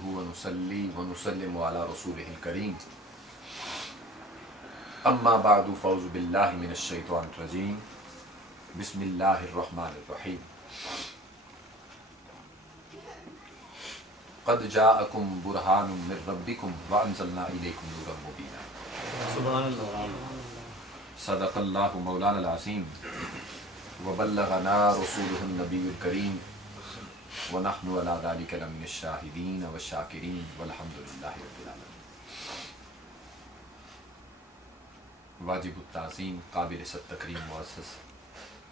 नहमदुहु व नुसल्ली व नुसल्लिमु अला रसूलिहिल करीम अम्मा बादु फ़ौज़ु बिल्लाहि मिनश शैतानिर रजीम बिस्मिल्लाहिर रहमानिर रहीम क़द जाअकुम बुरहानुम मिर रब्बिकुम व अंज़लना इलैकुम नूरम मुबीना सुब्हानल्लाह सदक़ल्लाहु मौलाना अज़ीम व बल्लगना रसूलुहुन नबियुल करीम व नहनु अला ज़ालिका लमिनश शाहिदीन व शाकिरीन वल्हम्दुलिल्लाहि रब्बिल आलमीन। वाजिबुत ताज़ीम काबिल तकरीम मुअज़्ज़ज़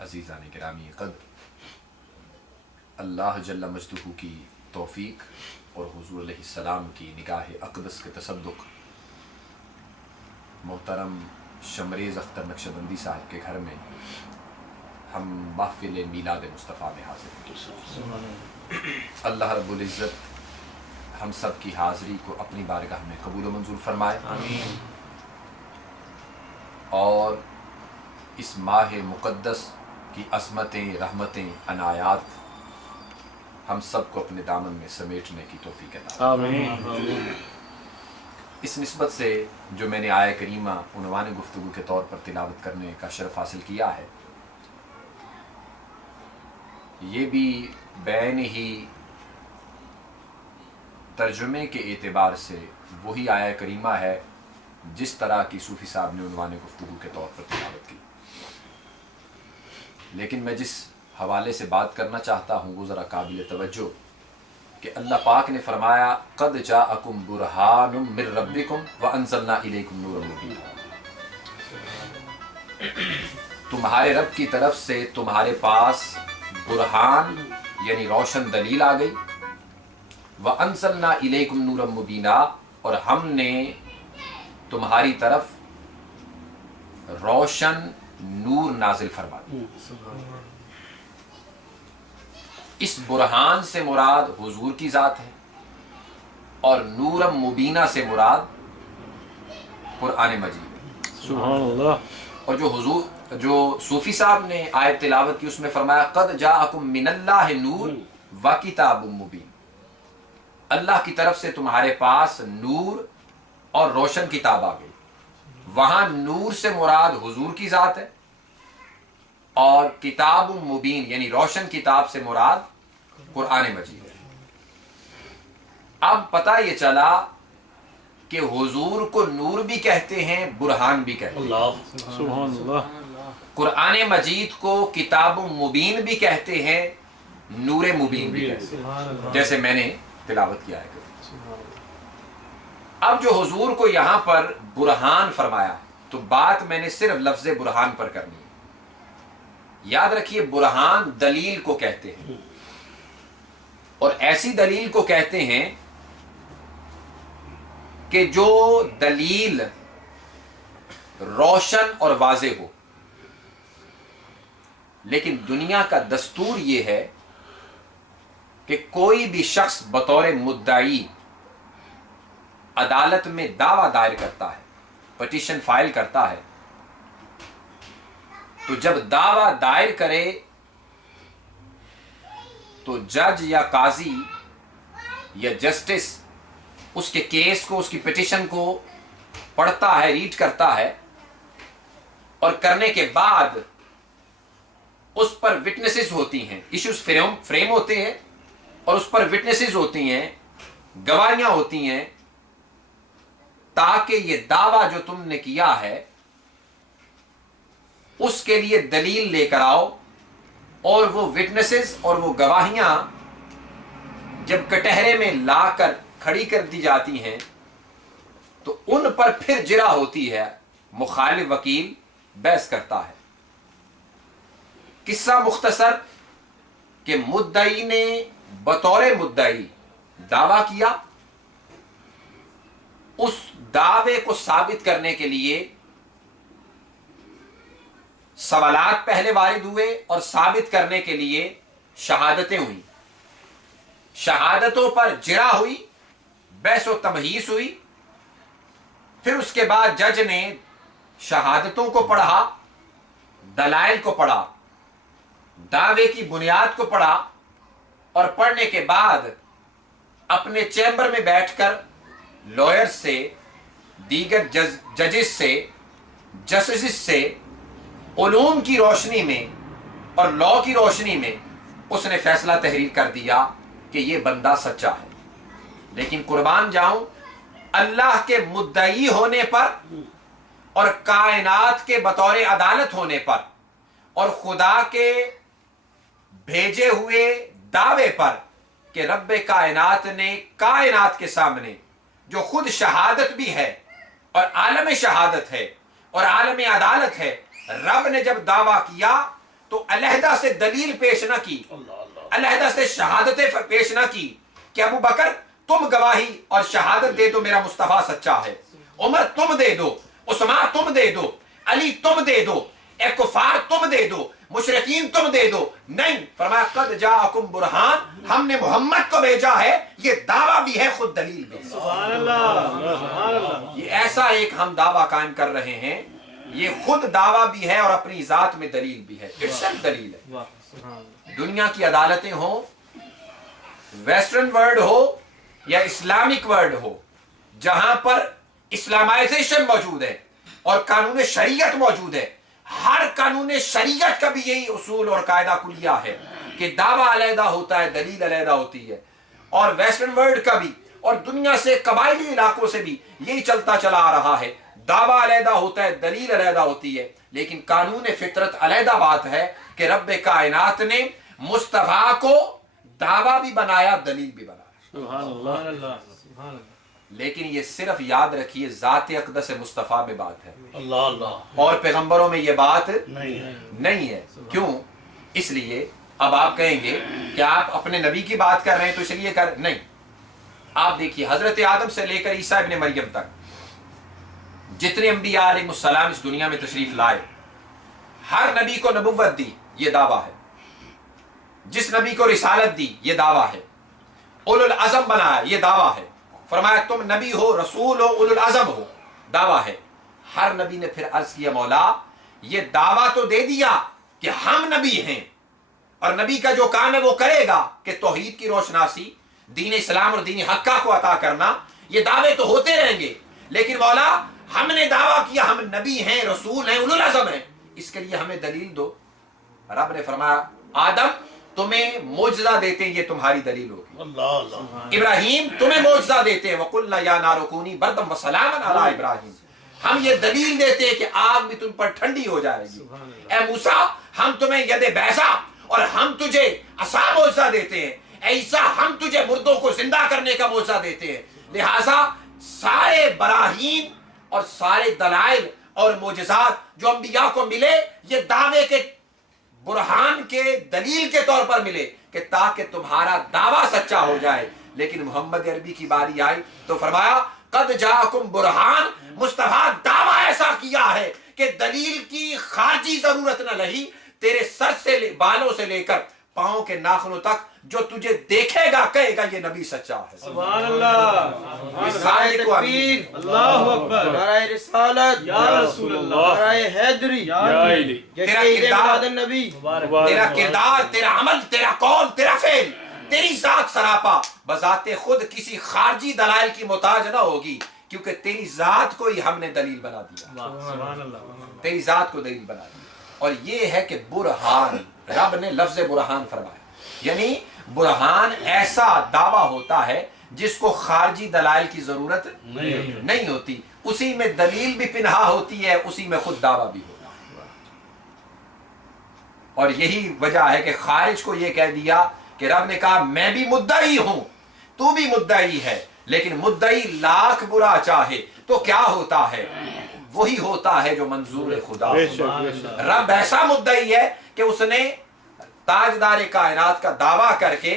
अज़ीज़ान गिरामी क़द्र अल्लाह जल्ल मजदुहु की तौफ़ीक और हुज़ूर अलैहिस्सलाम की निगाह अक़दस के तसद्दुक़ मोहतरम शमरेज़ अख्तर नक्शबंदी साहब के घर में हम महफ़िल मीलाद मुस्तफ़ा में हाज़िर हैं। अल्लाह रब्बुल इज़्ज़त हम सब की हाज़िरी को अपनी बारगाह में कबूल व मंजूर फरमाए आमीन। और इस माह मुक़द्दस की अज़मतें, रहमतें, अनायात हम सब को अपने दामन में समेटने की तौफ़ीक़ अता आमीन। इस निस्बत से जो मैंने आया करीमा उन्वान गुफ्तगू के तौर पर तिलावत करने का शरफ़ हासिल किया है, ये भी बैन ही तर्जुमे के एतबार से वही आया करीमा है जिस तरह की सूफ़ी साहब ने उन्वान गुफ्तगू के तौर पर तिलावत की। लेकिन मैं जिस हवाले से बात करना चाहता हूँ वो ज़रा काबिल तवज्जो कि अल्लाह पाक ने फरमाया क़द जाअकुम बुरहानुम मिर रब्बिकुम व अंज़लना इलैकुम नूरम मुबीना। तुम्हारे रब की तरफ से तुम्हारे पास बुरहान यानी रोशन दलील आ गई, व अंज़लना इलैकुम नूरम मुबीना, और हमने तुम्हारी तरफ रोशन नूर नाजिल फरमा दी। इस बुरहान से मुराद हुजूर की ज़ात है और नूरम मुबीना से मुराद कुरान मजीद है। सुभान अल्लाह। और जो सूफी साहब ने आयत तिलावत की उसमें फरमाया क़द जाअकुम मिनल्लाहि नूर व किताबुम मुबीन। अल्लाह की तरफ से तुम्हारे पास नूर और रोशन किताब आ गई। वहां नूर से मुराद हुजूर की ज़ात है और किताब मुबीन यानी रोशन किताब से मुराद कुरान मजीद है। अब पता ये चला कि हुजूर को नूर भी कहते हैं, बुरहान भी कहते हैं। सुभान अल्लाह। कुरान मजीद को किताब मुबीन भी कहते हैं, नूर मुबीन भी कहते हैं, जैसे मैंने तिलावत किया है। अब जो हुजूर को यहां पर बुरहान फरमाया तो बात मैंने सिर्फ लफ्ज़ बुरहान पर करनी है। याद रखिए बुरहान दलील को कहते हैं और ऐसी दलील को कहते हैं कि जो दलील रोशन और वाज़े हो। लेकिन दुनिया का दस्तूर ये है कि कोई भी शख्स बतौर मुद्दाई अदालत में दावा दायर करता है, पिटीशन फाइल करता है, तो जब दावा दायर करे तो जज या काजी या जस्टिस उसके केस को, उसकी पिटीशन को पढ़ता है, रीड करता है, और करने के बाद उस पर विटनेसेस होती हैं, इश्यूज फ्रेम होते हैं और उस पर विटनेसेस होती हैं, गवाहियां होती हैं, ताकि ये दावा जो तुमने किया है उसके लिए दलील लेकर आओ। और वो विटनेसेस और वो गवाहियां जब कटहरे में लाकर खड़ी कर दी जाती हैं तो उन पर फिर जिरा होती है, मुखालिफ वकील बहस करता है। किस्सा मुख्तसर कि मुद्दई ने बतौर मुद्दई दावा किया, उस दावे को साबित करने के लिए सवालात पहले वारिद हुए और साबित करने के लिए शहादतें हुई। शहादतों पर जिरा हुई, बहस व तमहीस हुई। फिर उसके बाद जज ने शहादतों को पढ़ा, दलाइल को पढ़ा, दावे की बुनियाद को पढ़ा, और पढ़ने के बाद अपने चैम्बर में बैठकर लॉयर से, दीगर जजेस से, जस्टिस से उलूम की रोशनी में और लॉ की रोशनी में उसने फैसला तहरीर कर दिया कि ये बंदा सच्चा है। लेकिन कुर्बान जाऊं, अल्लाह के मुद्दई होने पर और कायनात के बतौर अदालत होने पर और खुदा के भेजे हुए दावे पर कि रब्बे कायनात ने कायनात के सामने, जो खुद शहादत भी है और आलम शहादत है और आलम अदालत है, रब ने जब दावा किया तो अलहदा से दलील पेश न की, अलहदा से शहादतें पेश न की कि अबू बकर तुम गवाही और शहादत दे दो मेरा मुस्तफा सच्चा है, उमर तुम दे दो, उस्मान तुम दे दो, अली तुम दे दो, ए कुफार तुम दे दो, मुशरिकीन तुम दे दो। नहीं, फरमाया कद जाअकुम बुरहान, हमने मोहम्मद को भेजा है, ये दावा भी है, खुद दलील भी है। सुभान अल्लाह। ये ऐसा एक हम दावा कायम कर रहे हैं, ये खुद दावा भी है और अपनी जात में दलील भी है, इर्शाद दलील है। दुनिया की अदालतें हो, वेस्टर्न वर्ल्ड हो या इस्लामिक वर्ल्ड हो, जहां पर इस्लामाइजेशन मौजूद है और कानून शरीयत मौजूद है, हर कानून शरीयत का भी यही उसूल और कायदा कुलिया है कि दावा अलहदा होता है, दलील अलहदा होती है। और वेस्टर्न वर्ल्ड का भी और दुनिया से कबायली इलाकों से भी यही चलता चला आ रहा है, दावा अलहदा होता है, दलील अलहदा होती है। लेकिन कानून फितरत अलहदा बात है कि रब्बे कायनात ने मुस्तफा को दावा भी बनाया, दलील भी बनाया। सुभान अल्लाह। लेकिन ये सिर्फ याद रखिए ज़ात अक़दस मुस्तफ़ा में बात है, अल्लाह अल्लाह, और पैगंबरों में ये बात नहीं है। क्यों? इसलिए अब आप कहेंगे कि आप अपने नबी की बात कर रहे हैं तो इसलिए कर, नहीं। आप देखिए हजरत आदम से लेकर ईसा इब्ने मरियम तक जितने अंबिया अलैहिस्सलाम इस दुनिया में तशरीफ लाए, हर नबी को नबुव्वत दी, ये दावा है। जिस नबी को रिसालत दी, ये दावा है। उलुल अज़म बनाया, ये दावा है। फरमाया तुम नबी हो, रसूल हो, उलुल अज़म हो, दावा है। हर नबी ने फिर अर्ज किया मौला ये दावा तो दे दिया कि हम नबी हैं, और नबी का जो काम है वो करेगा कि तौहीद की रोशनासी, दीन इस्लाम और दीन हक्का को अता करना, ये दावे तो होते रहेंगे। लेकिन मौला हमने दावा किया हम नबी हैं, रसूल हैं, उलुल अज़म हैं, इसके लिए हमें दलील दो। रब ने फरमाया आदम तुम्हें मोजज़ा देते हैं, ये तुम्हारी दलील होगी। अल्लाह अल्लाह। इब्राहीम तुम्हें मोजज़ा देते हैं, वकुल्ना या नारु कूनी बरदम व सलामन अला इब्राहीम, हम ये दलील देते हैं कि आग भी तुम पर ठंडी हो जाएगी। ए मूसा हम तुम्हें यदे बैसा और हम तुझे असा मोजज़ा देते हैं। ए ईसा हम तुझे मुर्दों को जिंदा करने का मोजज़ा देते हैं। लिहाजा सारे बराहीन और सारे दलाइल और मोजज़ात जो अंबिया को मिले, ये दावे के बुरहान के दलील के तौर पर मिले कि ताकि तुम्हारा दावा सच्चा हो जाए। लेकिन मोहम्मद अरबी की बारी आई तो फरमाया कद जाकुम बुरहान, मुस्तफा दावा ऐसा किया है कि दलील की खारजी जरूरत न रही। तेरे सर से बालों से लेकर पांव के नाखूनों तक जो तुझे देखेगा कहेगा ये नबी सच्चा है। सुभान अल्लाह। रिसाले को तकबीर, अल्लाहु अकबर, नारे रिसालत या रसूल अल्लाह, नारे हैदरी या अली। तेरा किरदार नबी, तेरा किरदार, तेरा अमल, तेरा कौल, तेरा फेल, तेरी जात सरापा बजाते खुद किसी खारजी दलाइल की मोहताज ना होगी, क्योंकि तेरी जात को ही हमने दलील बना दिया। सुभान अल्लाह। तेरी जात को दलील बना दिया। और ये है कि बुरहान, रब ने लफ्ज़ बुरहान फरमाया, यानी बुरहान ऐसा दावा होता है जिसको खारजी दलाइल की जरूरत नहीं होती, उसी में दलील भी पिन्हा होती है, उसी में खुद दावा भी होता है। और यही वजह है कि खारिज को यह कह दिया कि रब ने कहा मैं भी मुद्दई हूं, तू भी मुद्दई है, लेकिन मुद्दई लाख बुरा चाहे तो क्या होता है, वही होता है जो मंजूर खुदा। रब ऐसा मुद्दई है कि उसने ताजदार कायनात का दावा करके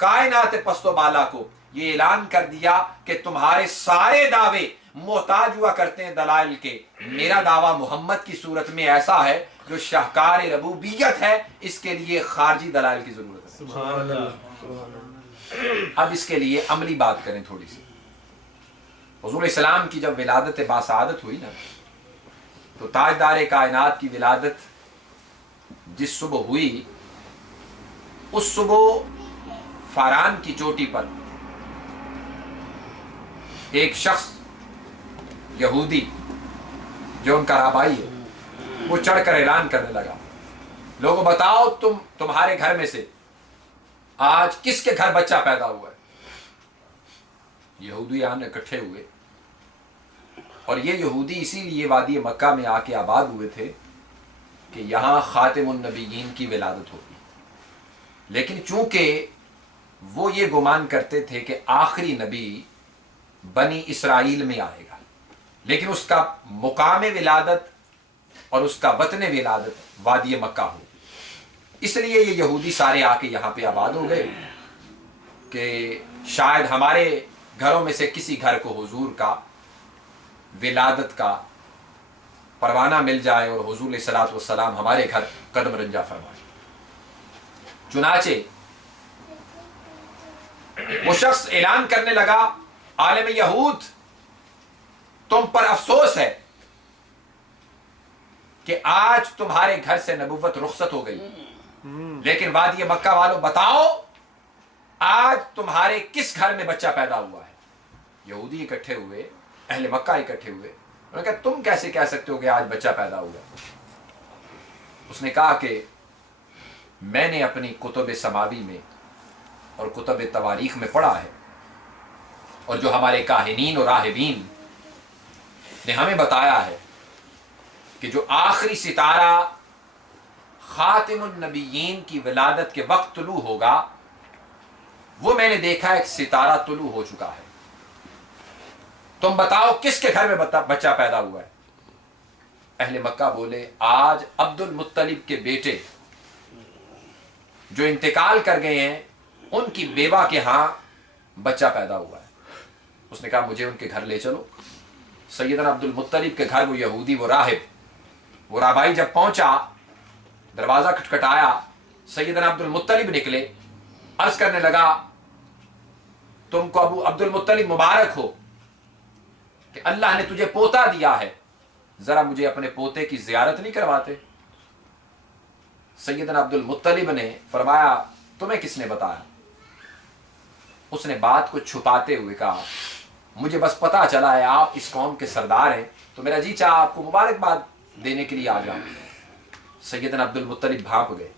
कायनात पस्तो बाला को ये ऐलान कर दिया कि तुम्हारे सारे दावे मोहताज हुआ करते हैं दलाइल के, मेरा दावा मोहम्मद की सूरत में ऐसा है जो शाहकार रबूबियत है, इसके लिए खारजी दलाइल की जरूरत है। सुभान अल्लाह। अब इसके लिए अमली बात करें थोड़ी सी। हुजूर इस्लाम की जब विलादत बासादत हुई ना, तो ताजदार कायनात की विलादत जिस सुबह हुई, उस सुबह फारान की चोटी पर ایک شخص یہودی جو ان کا رابائی ہے وہ چڑھ کر اعلان کرنے لگا، لوگوں بتاؤ تمہارے گھر میں سے آج کس کے گھر بچہ پیدا ہوا ہے؟ یہودی یہاں اکٹھے ہوئے، اور یہ یہودی اسی لیے وادی مکہ میں آ کے آباد ہوئے تھے کہ یہاں خاتم النبیین کی ولادت ہوگی، لیکن چونکہ وہ یہ گمان کرتے تھے کہ آخری نبی بنی اسرائیل میں آئے گا، لیکن اس کا مقام ولادت اور اس کا وطن ولادت وادی مکہ ہو، اس لیے یہ یہودی سارے آ کے یہاں پہ آباد ہو گئے کہ شاید ہمارے گھروں میں سے کسی گھر کو حضور کا ولادت کا پروانہ مل جائے اور حضور علیہ الصلوۃ والسلام ہمارے گھر قدم رنجا فرمائے۔ چنانچہ وہ شخص اعلان کرنے لگا، عالم یہود تم پر افسوس ہے کہ آج تمہارے گھر سے نبوت رخصت ہو گئی، لیکن وادی مکہ والوں بتاؤ آج تمہارے کس گھر میں بچہ پیدا ہوا ہے؟ یہودی اکٹھے ہوئے، اہل مکہ اکٹھے ہوئے، انہوں نے کہا تم کیسے کہہ سکتے ہو کہ آج بچہ پیدا ہوا؟ اس نے کہا کہ میں نے اپنی کتب سماوی میں اور کتب تواریخ میں پڑھا ہے، اور جو ہمارے کاہنین اور راہبین نے ہمیں بتایا ہے کہ جو آخری ستارہ خاتم النبیین کی ولادت کے وقت طلوع ہوگا، وہ میں نے دیکھا ایک ستارہ طلوع ہو چکا ہے، تم بتاؤ کس کے گھر میں بچہ پیدا ہوا ہے؟ اہل مکہ بولے آج عبد المطلب کے بیٹے جو انتقال کر گئے ہیں ان کی بیوہ کے ہاں بچہ پیدا ہوا ہے۔ اس نے کہا مجھے ان کے گھر لے چلو۔ سیدنا عبد المطلب کے گھر وہ یہودی، وہ راہب، وہ رابائی جب پہنچا، دروازہ کھٹکھٹایا، سیدنا عبد المطلب نکلے، عرض کرنے لگا تم کو ابو عبد المطلب مبارک ہو کہ اللہ نے تجھے پوتا دیا ہے، ذرا مجھے اپنے پوتے کی زیارت نہیں کرواتے؟ سیدنا عبد المطلب نے فرمایا تمہیں کس نے بتایا؟ اس نے بات کو چھپاتے ہوئے کہا مجھے بس پتا چلا ہے آپ اس قوم کے سردار ہیں، تو میرا جی چاہا آپ کو مبارکباد دینے کے لیے آ جاؤں۔ سیدنا عبد المطلب بھانپ گئے،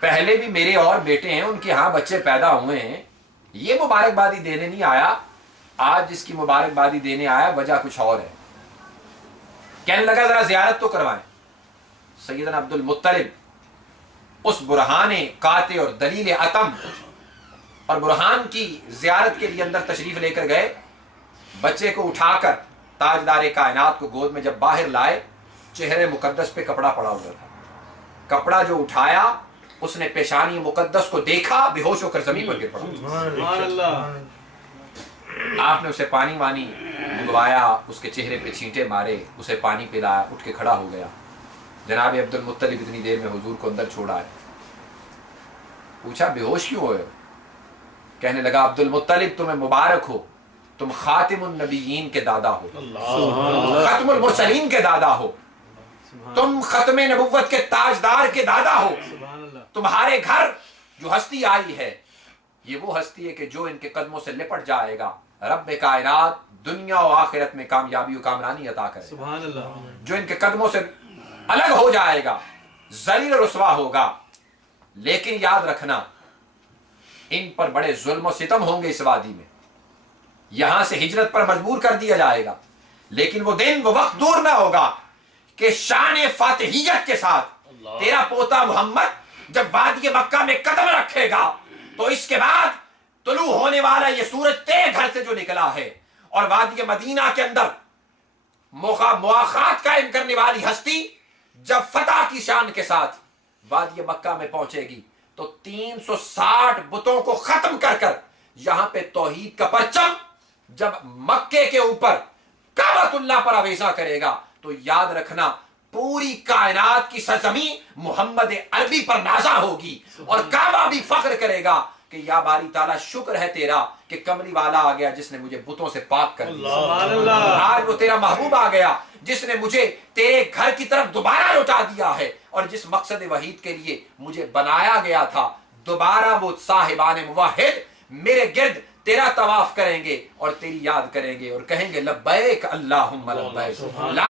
پہلے بھی میرے اور بیٹے ہیں ان کے ہاں بچے پیدا ہوئے ہیں، یہ مبارکبادی دینے نہیں آیا، آج جس کی مبارکبادی دینے آیا وجہ کچھ اور ہے۔ کہنے لگا ذرا زیارت تو کروائیں۔ سیدنا عبد المطلب اس برہان قاطع اور دلیل اتم اور برہان کی زیارت کے لیے اندر تشریف لے کر گئے، بچے کو اٹھا کر تاجدار کائنات کو گود میں جب باہر لائے، چہرے مقدس پہ کپڑا پڑا ہوا تھا، کپڑا جو اٹھایا اس نے پیشانی مقدس کو دیکھا، بے ہوش ہو کر زمین پر گر پڑا۔ سبحان اللہ۔ آپ نے اسے پانی وانی منگوایا، اس کے چہرے پہ چھینٹے مارے، اسے پانی پلایا، اٹھ کے کھڑا ہو گیا۔ جناب عبد المطلب اتنی دیر میں حضور کو اندر چھوڑا ہے۔ پوچھا بے ہوش کیوں ہوئے؟ کہنے لگا عبد المطلب تمہیں مبارک ہو، تم خاتم النبیین کے دادا ہو، ختم المرسلین کے دادا ہو، تم ختم نبوت کے تاجدار کے دادا ہو۔ تمہارے گھر جو ہستی آئی ہے یہ وہ ہستی ہے کہ جو ان کے قدموں سے لپٹ جائے گا رب کائنات دنیا و آخرت میں کامیابی و کامرانی عطا کرے۔ سبحان اللہ۔ جو ان کے قدموں سے الگ ہو جائے گا ذلیل و رسوا ہوگا، لیکن یاد رکھنا ان پر بڑے ظلم و ستم ہوں گے اس وادی میں، یہاں سے ہجرت پر مجبور کر دیا جائے گا، لیکن وہ دن وہ وقت دور نہ ہوگا کہ شان فاتحیت کے ساتھ تیرا پوتا محمد جب وادی مکہ میں قدم رکھے گا تو اس کے بعد طلوع ہونے والا یہ سورج تیرے گھر سے جو نکلا ہے اور وادی مدینہ کے اندر مواخات قائم کرنے والی ہستی جب فتح کی شان کے ساتھ وادی مکہ میں پہنچے گی تو 360 بتوں کو ختم کر کر یہاں پہ توحید کا پرچم جب مکے کے اوپر کعبۃ اللہ پر آویزاں کرے گا تو یاد رکھنا پوری کائنات کی سرزمین محمد عربی پر نازا ہوگی، اور کعبہ بھی فخر کرے گا کہ یا باری تعالیٰ شکر ہے تیرا کہ کملی والا آ گیا جس نے مجھے بتوں سے پاک کر دیا، آج وہ تیرا محبوب آ گیا جس نے مجھے تیرے گھر کی طرف دوبارہ لوٹا دیا ہے، اور جس مقصد وحید کے لیے مجھے بنایا گیا تھا دوبارہ وہ صاحبان موحد میرے گرد تیرا طواف کریں گے اور تیری یاد کریں گے اور کہیں گے لبیک اللہم لبیک.